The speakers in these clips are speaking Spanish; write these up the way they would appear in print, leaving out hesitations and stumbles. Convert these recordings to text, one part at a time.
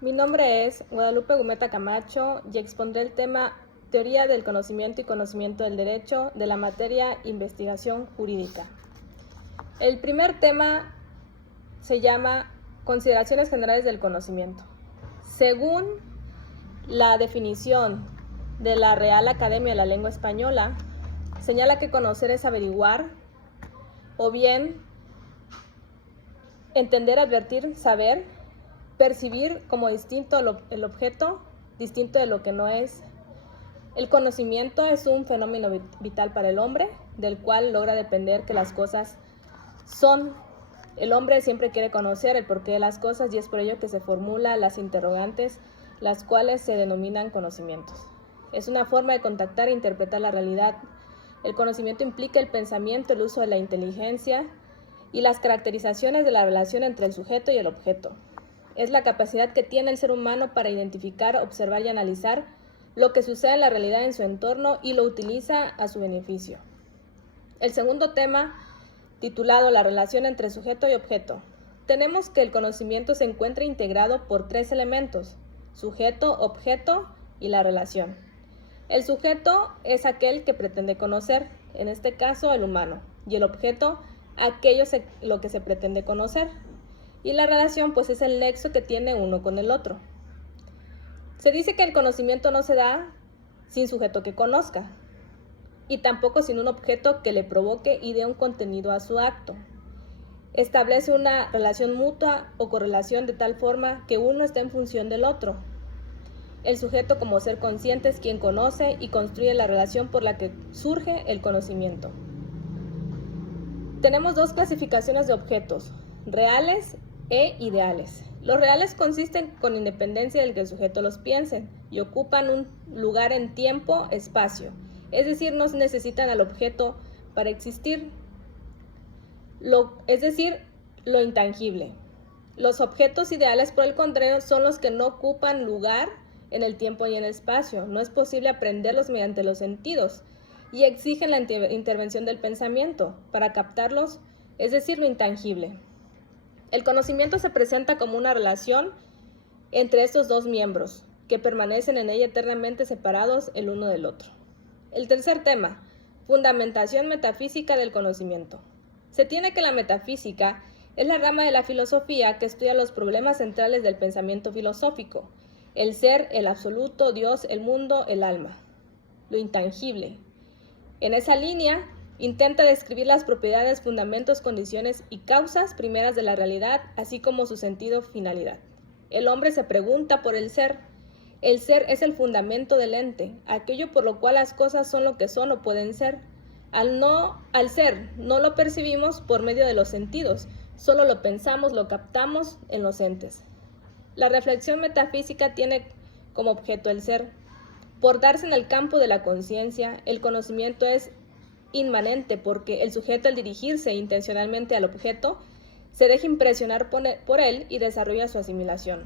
Mi nombre es Guadalupe Gumeta Camacho y expondré el tema Teoría del conocimiento y conocimiento del derecho de la materia Investigación jurídica. El primer tema se llama Consideraciones generales del conocimiento. Según la definición de la Real Academia de la Lengua Española, señala que conocer es averiguar o bien entender, advertir, saber, percibir como distinto el objeto, distinto de lo que no es. El conocimiento es un fenómeno vital para el hombre, del cual logra depender que las cosas son. El hombre siempre quiere conocer el porqué de las cosas y es por ello que se formulan las interrogantes, las cuales se denominan conocimientos. Es una forma de contactar e interpretar la realidad. El conocimiento implica el pensamiento, el uso de la inteligencia y las caracterizaciones de la relación entre el sujeto y el objeto. Es la capacidad que tiene el ser humano para identificar, observar y analizar lo que sucede en la realidad en su entorno y lo utiliza a su beneficio. El segundo tema, titulado La relación entre sujeto y objeto. Tenemos que el conocimiento se encuentra integrado por tres elementos: sujeto, objeto y la relación. El sujeto es aquel que pretende conocer, en este caso el humano, y el objeto, lo que se pretende conocer. Y la relación pues es el nexo que tiene uno con el otro. Se dice que el conocimiento no se da sin sujeto que conozca y tampoco sin un objeto que le provoque y dé un contenido a su acto. Establece una relación mutua o correlación de tal forma que uno está en función del otro. El sujeto como ser consciente es quien conoce y construye la relación por la que surge el conocimiento. Tenemos dos clasificaciones de objetos: reales e ideales. Los reales consisten con independencia del que el sujeto los piense y ocupan un lugar en tiempo, espacio, es decir, no necesitan al objeto para existir, lo intangible. Los objetos ideales, por el contrario, son los que no ocupan lugar en el tiempo y en el espacio. No es posible aprenderlos mediante los sentidos y exigen la intervención del pensamiento para captarlos, es decir, lo intangible. El conocimiento se presenta como una relación entre estos dos miembros, que permanecen en ella eternamente separados el uno del otro. El tercer tema, fundamentación metafísica del conocimiento. Se tiene que la metafísica es la rama de la filosofía que estudia los problemas centrales del pensamiento filosófico: el ser, el absoluto, Dios, el mundo, el alma, lo intangible. En esa línea, intenta describir las propiedades, fundamentos, condiciones y causas primeras de la realidad, así como su sentido, finalidad. El hombre se pregunta por el ser. El ser es el fundamento del ente, aquello por lo cual las cosas son lo que son o pueden ser. Al ser, no lo percibimos por medio de los sentidos, solo lo pensamos, lo captamos en los entes. La reflexión metafísica tiene como objeto el ser. Por darse en el campo de la conciencia, el conocimiento es inmanente porque el sujeto, al dirigirse intencionalmente al objeto, se deja impresionar por él y desarrolla su asimilación.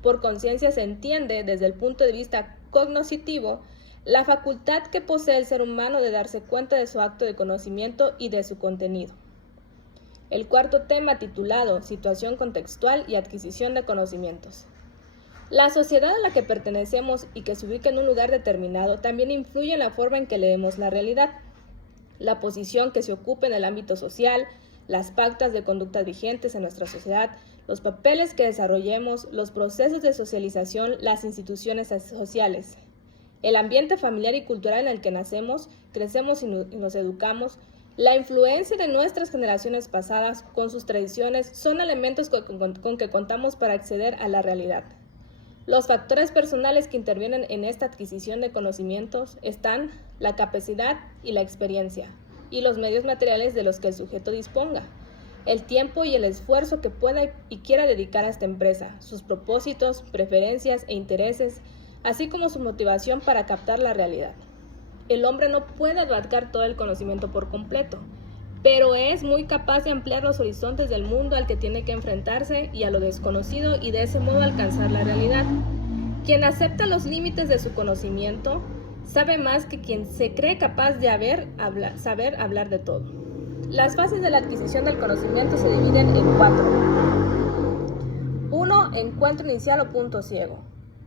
Por conciencia se entiende, desde el punto de vista cognoscitivo, la facultad que posee el ser humano de darse cuenta de su acto de conocimiento y de su contenido. El cuarto tema, titulado Situación contextual y adquisición de conocimientos. La sociedad a la que pertenecemos y que se ubica en un lugar determinado también influye en la forma en que leemos la realidad. La posición que se ocupa en el ámbito social, las pautas de conducta vigentes en nuestra sociedad, los papeles que desarrollemos, los procesos de socialización, las instituciones sociales, el ambiente familiar y cultural en el que nacemos, crecemos y nos educamos, la influencia de nuestras generaciones pasadas con sus tradiciones son elementos con que contamos para acceder a la realidad. Los factores personales que intervienen en esta adquisición de conocimientos están la capacidad y la experiencia, y los medios materiales de los que el sujeto disponga, el tiempo y el esfuerzo que pueda y quiera dedicar a esta empresa, sus propósitos, preferencias e intereses, así como su motivación para captar la realidad. El hombre no puede abarcar todo el conocimiento por completo, pero es muy capaz de ampliar los horizontes del mundo al que tiene que enfrentarse y a lo desconocido y de ese modo alcanzar la realidad. Quien acepta los límites de su conocimiento sabe más que quien se cree capaz de saber hablar de todo. Las fases de la adquisición del conocimiento se dividen en 4. 1. 1. Encuentro inicial o punto ciego.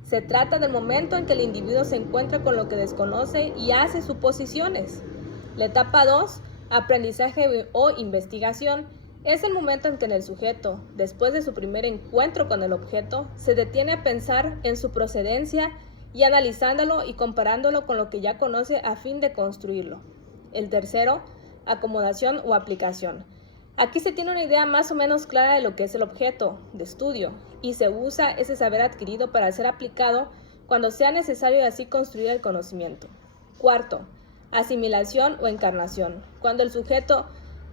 Se trata del momento en que el individuo se encuentra con lo que desconoce y hace suposiciones. La etapa 2. Aprendizaje o investigación. Es el momento en que el sujeto, después de su primer encuentro con el objeto, se detiene a pensar en su procedencia y analizándolo y comparándolo con lo que ya conoce a fin de construirlo. El tercero, acomodación o aplicación. Aquí se tiene una idea más o menos clara de lo que es el objeto de estudio y se usa ese saber adquirido para ser aplicado cuando sea necesario y así construir el conocimiento. Cuarto, asimilación o encarnación. Cuando el sujeto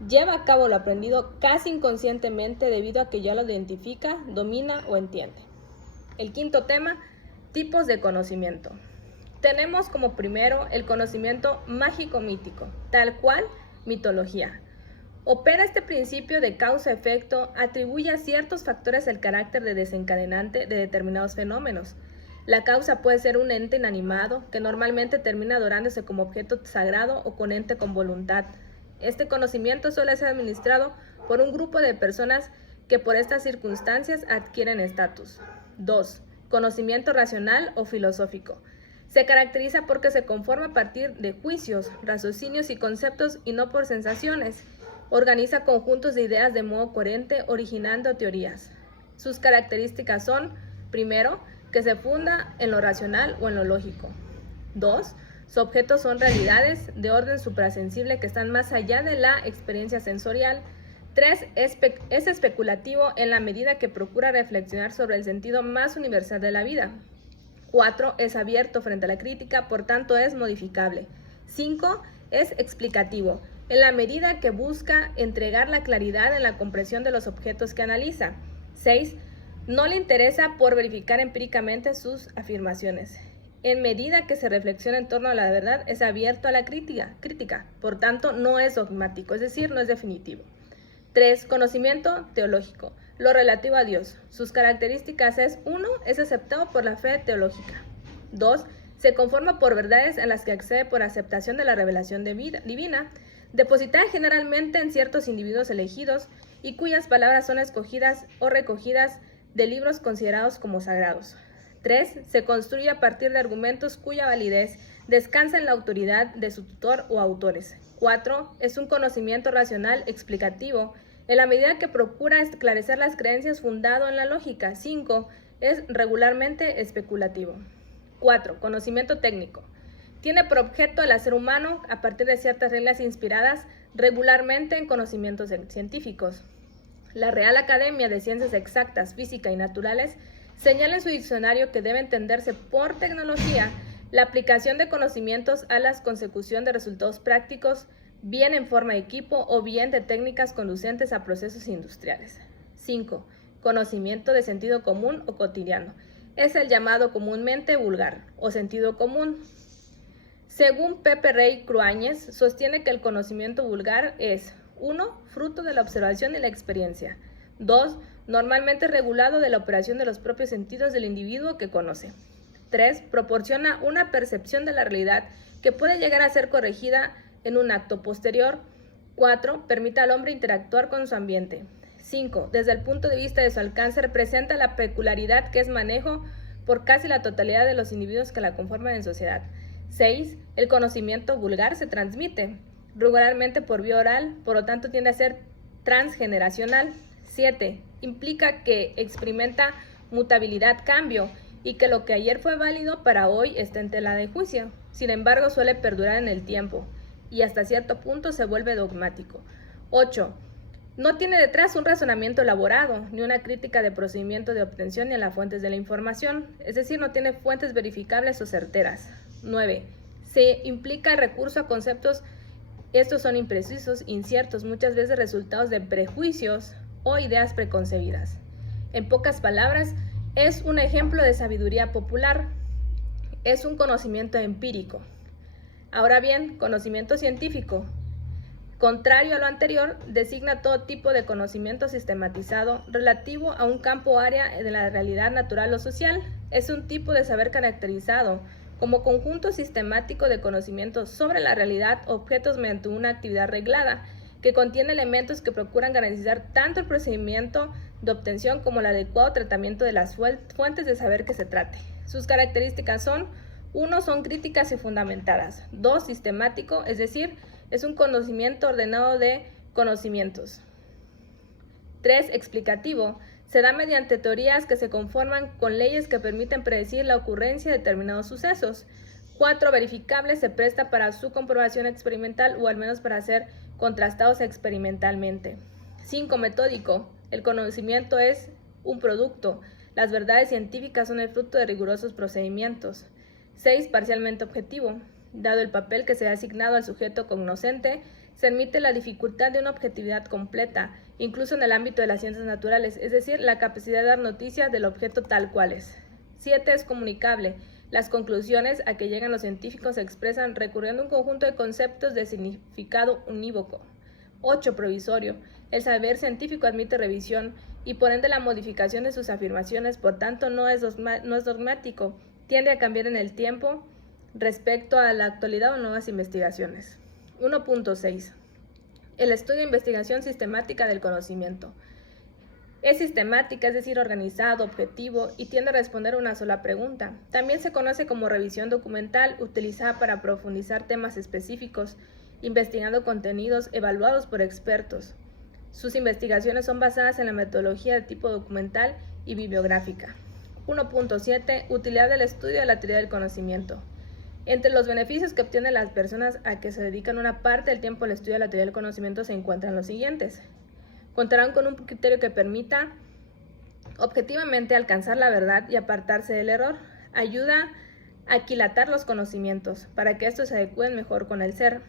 lleva a cabo lo aprendido casi inconscientemente debido a que ya lo identifica, domina o entiende. El quinto tema, tipos de conocimiento. Tenemos como primero el conocimiento mágico-mítico, tal cual mitología. Opera este principio de causa-efecto, atribuye a ciertos factores el carácter de desencadenante de determinados fenómenos. La causa puede ser un ente inanimado, que normalmente termina adorándose como objeto sagrado o con ente con voluntad. Este conocimiento suele ser administrado por un grupo de personas que por estas circunstancias adquieren estatus. 2. Conocimiento racional o filosófico. Se caracteriza porque se conforma a partir de juicios, raciocinios y conceptos y no por sensaciones. Organiza conjuntos de ideas de modo coherente, originando teorías. Sus características son, primero, que se funda en lo racional o en lo lógico. 2. Sus objetos son realidades de orden suprasensible que están más allá de la experiencia sensorial. 3. Es especulativo en la medida que procura reflexionar sobre el sentido más universal de la vida. 4. Es abierto frente a la crítica, por tanto es modificable. 5. Es explicativo, en la medida que busca entregar la claridad en la comprensión de los objetos que analiza. 6. No le interesa por verificar empíricamente sus afirmaciones. En medida que se reflexiona en torno a la verdad, es abierto a la crítica, por tanto no es dogmático, es decir, no es definitivo. 3. Conocimiento teológico, lo relativo a Dios. Sus características es 1. Es aceptado por la fe teológica. 2. Se conforma por verdades en las que accede por aceptación de la revelación divina, depositada generalmente en ciertos individuos elegidos y cuyas palabras son escogidas o recogidas de libros considerados como sagrados. 3. Se construye a partir de argumentos cuya validez descansa en la autoridad de su tutor o autores. 4. Es un conocimiento racional explicativo, en la medida que procura esclarecer las creencias fundado en la lógica. 5. Es regularmente especulativo. 4. Conocimiento técnico. Tiene por objeto el hacer humano a partir de ciertas reglas inspiradas regularmente en conocimientos científicos. La Real Academia de Ciencias Exactas, Física y Naturales señala en su diccionario que debe entenderse por tecnología la aplicación de conocimientos a la consecución de resultados prácticos, bien en forma de equipo o bien de técnicas conducentes a procesos industriales. 5. Conocimiento de sentido común o cotidiano. Es el llamado comúnmente vulgar o sentido común. Según Pepe Rey Cruáñez, sostiene que el conocimiento vulgar es 1. Fruto de la observación y la experiencia. 2. Normalmente regulado de la operación de los propios sentidos del individuo que conoce. 3. Proporciona una percepción de la realidad que puede llegar a ser corregida en un acto posterior. 4. Permite al hombre interactuar con su ambiente. 5. Desde el punto de vista de su alcance representa la peculiaridad que es manejo por casi la totalidad de los individuos que la conforman en sociedad. 6. El conocimiento vulgar se transmite regularmente por vía oral, por lo tanto tiende a ser transgeneracional. 7. Implica que experimenta mutabilidad, cambio, y que lo que ayer fue válido para hoy está en tela de juicio. Sin embargo, suele perdurar en el tiempo y hasta cierto punto se vuelve dogmático. 8. No tiene detrás un razonamiento elaborado, ni una crítica de procedimiento de obtención ni a las fuentes de la información, es decir, no tiene fuentes verificables o certeras. 9. Se implica el recurso a conceptos, estos son imprecisos, inciertos, muchas veces resultados de prejuicios o ideas preconcebidas. En pocas palabras, es un ejemplo de sabiduría popular, es un conocimiento empírico. Ahora bien, conocimiento científico, contrario a lo anterior, designa todo tipo de conocimiento sistematizado relativo a un campo o área de la realidad natural o social. Es un tipo de saber caracterizado como conjunto sistemático de conocimientos sobre la realidad, objetos mediante una actividad reglada, que contiene elementos que procuran garantizar tanto el procedimiento de obtención como el adecuado tratamiento de las fuentes de saber que se trate. Sus características son: 1. Son críticas y fundamentadas. 2. Sistemático, es decir, es un conocimiento ordenado de conocimientos. 3. Explicativo. Se da mediante teorías que se conforman con leyes que permiten predecir la ocurrencia de determinados sucesos. 4. Verificable. Se presta para su comprobación experimental o al menos para ser contrastados experimentalmente. 5. Metódico. El conocimiento es un producto. Las verdades científicas son el fruto de rigurosos procedimientos. 6. Parcialmente objetivo. Dado el papel que se ha asignado al sujeto cognoscente, se admite la dificultad de una objetividad completa, incluso en el ámbito de las ciencias naturales, es decir, la capacidad de dar noticia del objeto tal cual es. 7. Es comunicable. Las conclusiones a que llegan los científicos se expresan recurriendo a un conjunto de conceptos de significado unívoco. 8. Provisorio. El saber científico admite revisión y por ende la modificación de sus afirmaciones, por tanto no es dogmático, tiende a cambiar en el tiempo respecto a la actualidad o nuevas investigaciones. 1.6. El estudio e investigación sistemática del conocimiento. Es sistemática, es decir, organizado, objetivo y tiende a responder una sola pregunta. También se conoce como revisión documental, utilizada para profundizar temas específicos, investigando contenidos evaluados por expertos. Sus investigaciones son basadas en la metodología de tipo documental y bibliográfica. 1.7. Utilidad del estudio de la teoría del conocimiento. Entre los beneficios que obtienen las personas a que se dedican una parte del tiempo al estudio de la teoría del conocimiento se encuentran los siguientes. Contarán con un criterio que permita objetivamente alcanzar la verdad y apartarse del error. Ayuda a aquilatar los conocimientos para que estos se adecúen mejor con el ser.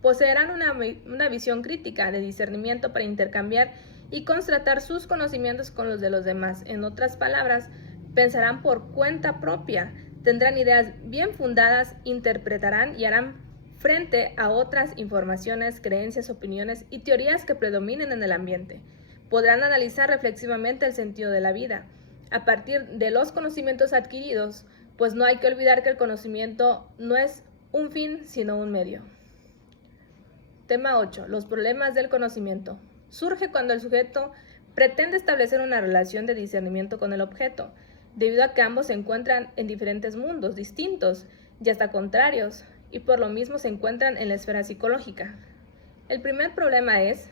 Poseerán una visión crítica de discernimiento para intercambiar y constatar sus conocimientos con los de los demás. En otras palabras, pensarán por cuenta propia, tendrán ideas bien fundadas, interpretarán y harán frente a otras informaciones, creencias, opiniones y teorías que predominen en el ambiente. Podrán analizar reflexivamente el sentido de la vida a partir de los conocimientos adquiridos, pues no hay que olvidar que el conocimiento no es un fin, sino un medio. Tema 8. Los problemas del conocimiento. Surge cuando el sujeto pretende establecer una relación de discernimiento con el objeto, debido a que ambos se encuentran en diferentes mundos distintos y hasta contrarios, y por lo mismo se encuentran en la esfera psicológica. El primer problema es,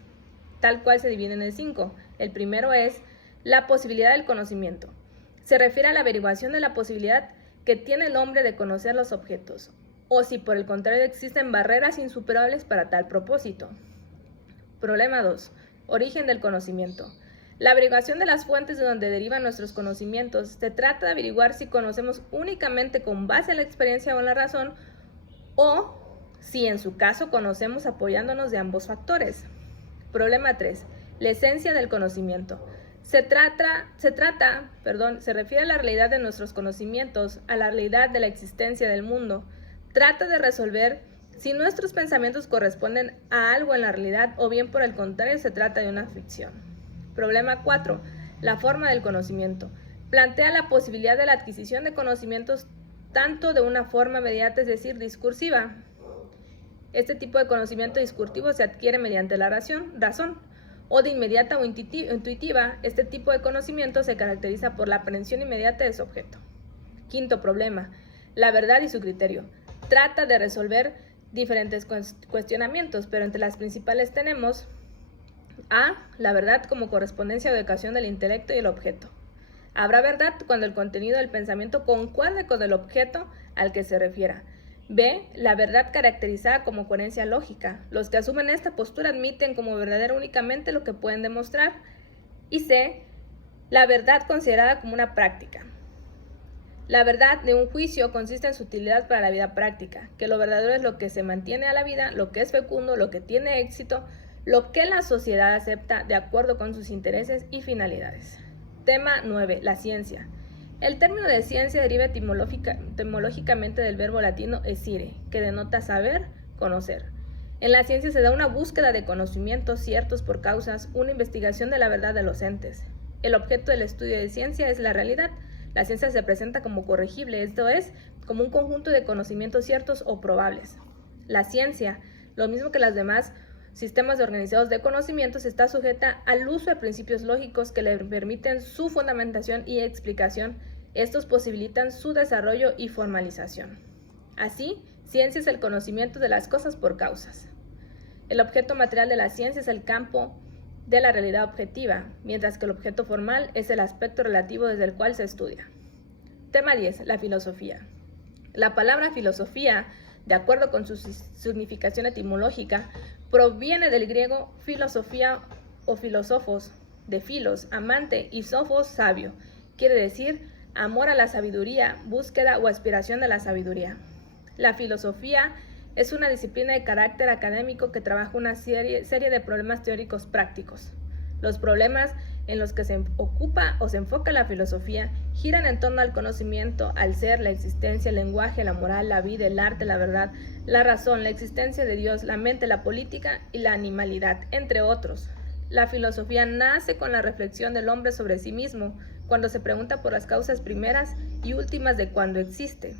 tal cual se divide en 5. El primero es la posibilidad del conocimiento. Se refiere a la averiguación de la posibilidad que tiene el hombre de conocer los objetos, o si por el contrario existen barreras insuperables para tal propósito. Problema 2. Origen del conocimiento. La averiguación de las fuentes de donde derivan nuestros conocimientos. Se trata de averiguar si conocemos únicamente con base en la experiencia o en la razón, o si en su caso conocemos apoyándonos de ambos factores. Problema 3. La esencia del conocimiento. Se refiere a la realidad de nuestros conocimientos, a la realidad de la existencia del mundo. Trata de resolver si nuestros pensamientos corresponden a algo en la realidad o bien por el contrario se trata de una ficción. Problema 4. La forma del conocimiento. Plantea la posibilidad de la adquisición de conocimientos tanto de una forma inmediata, es decir, discursiva. Este tipo de conocimiento discursivo se adquiere mediante la razón, o de inmediata o intuitiva. Este tipo de conocimiento se caracteriza por la aprehensión inmediata de su objeto. Quinto problema. La verdad y su criterio. Trata de resolver diferentes cuestionamientos, pero entre las principales tenemos A. La verdad como correspondencia o educación del intelecto y el objeto. Habrá verdad cuando el contenido del pensamiento concuerde con el objeto al que se refiera. B. La verdad caracterizada como coherencia lógica. Los que asumen esta postura admiten como verdadero únicamente lo que pueden demostrar. Y C. La verdad considerada como una práctica. La verdad de un juicio consiste en su utilidad para la vida práctica, que lo verdadero es lo que se mantiene a la vida, lo que es fecundo, lo que tiene éxito, lo que la sociedad acepta de acuerdo con sus intereses y finalidades. Tema 9. La ciencia. El término de ciencia deriva etimológicamente del verbo latino esire, que denota saber, conocer. En la ciencia se da una búsqueda de conocimientos ciertos por causas, una investigación de la verdad de los entes. El objeto del estudio de ciencia es la realidad. La ciencia se presenta como corregible, esto es, como un conjunto de conocimientos ciertos o probables. La ciencia, lo mismo que las demás, sistemas organizados de conocimientos, está sujeta al uso de principios lógicos que le permiten su fundamentación y explicación. Estos posibilitan su desarrollo y formalización. Así, ciencia es el conocimiento de las cosas por causas. El objeto material de la ciencia es el campo de la realidad objetiva, mientras que el objeto formal es el aspecto relativo desde el cual se estudia. Tema 10. La filosofía. La palabra filosofía, de acuerdo con su significación etimológica, proviene del griego filosofía o filósofos, de filos, amante, y sofos, sabio. Quiere decir amor a la sabiduría, búsqueda o aspiración de la sabiduría. La filosofía es una disciplina de carácter académico que trabaja una serie de problemas teóricos prácticos. Los problemas en los que se ocupa o se enfoca la filosofía giran en torno al conocimiento, al ser, la existencia, el lenguaje, la moral, la vida, el arte, la verdad, la razón, la existencia de Dios, la mente, la política y la animalidad, entre otros. La filosofía nace con la reflexión del hombre sobre sí mismo, cuando se pregunta por las causas primeras y últimas de cuando existe.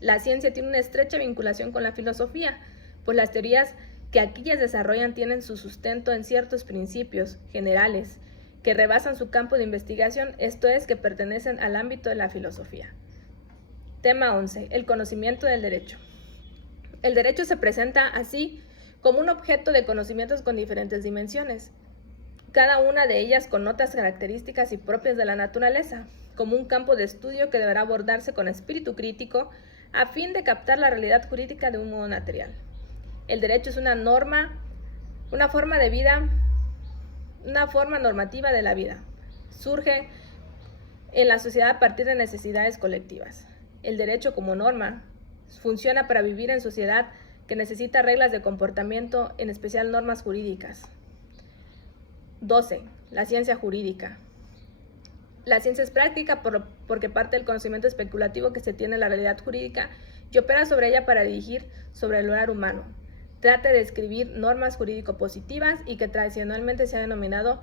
La ciencia tiene una estrecha vinculación con la filosofía, pues las teorías que aquellas desarrollan tienen su sustento en ciertos principios generales que rebasan su campo de investigación, esto es, que pertenecen al ámbito de la filosofía. Tema 11. El conocimiento del derecho. El derecho se presenta así como un objeto de conocimientos con diferentes dimensiones, cada una de ellas con notas características y propias de la naturaleza, como un campo de estudio que deberá abordarse con espíritu crítico a fin de captar la realidad jurídica de un modo material. El derecho es una forma normativa de la vida. Surge en la sociedad a partir de necesidades colectivas. El derecho como norma funciona para vivir en sociedad que necesita reglas de comportamiento, en especial normas jurídicas. 12. La ciencia jurídica. La ciencia es práctica porque parte del conocimiento especulativo que se tiene en la realidad jurídica y opera sobre ella para dirigir sobre el orar humano. Trata de escribir normas jurídico-positivas y que tradicionalmente se ha denominado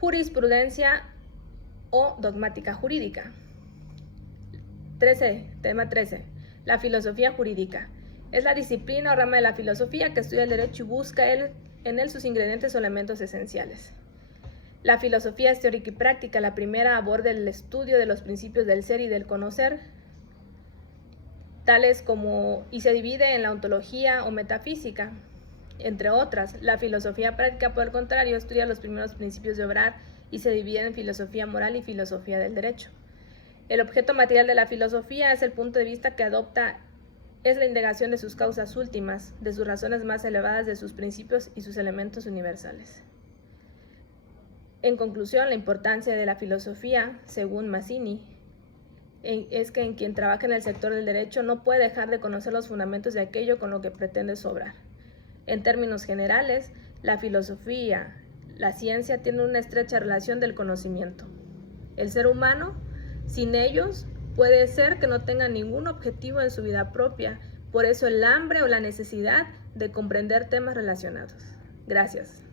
jurisprudencia o dogmática jurídica. Tema 13. La filosofía jurídica. Es la disciplina o rama de la filosofía que estudia el derecho y busca en él sus ingredientes o elementos esenciales. La filosofía es teórica y práctica. La primera aborda el estudio de los principios del ser y del conocer, y se divide en la ontología o metafísica, entre otras. La filosofía práctica, por el contrario, estudia los primeros principios de obrar y se divide en filosofía moral y filosofía del derecho. El objeto material de la filosofía es el punto de vista que adopta, es la indagación de sus causas últimas, de sus razones más elevadas, de sus principios y sus elementos universales. En conclusión, la importancia de la filosofía, según Mazzini, es que en quien trabaja en el sector del derecho no puede dejar de conocer los fundamentos de aquello con lo que pretende sobrar. En términos generales, la filosofía, la ciencia, tienen una estrecha relación del conocimiento. El ser humano, sin ellos, puede ser que no tenga ningún objetivo en su vida propia, por eso el hambre o la necesidad de comprender temas relacionados. Gracias.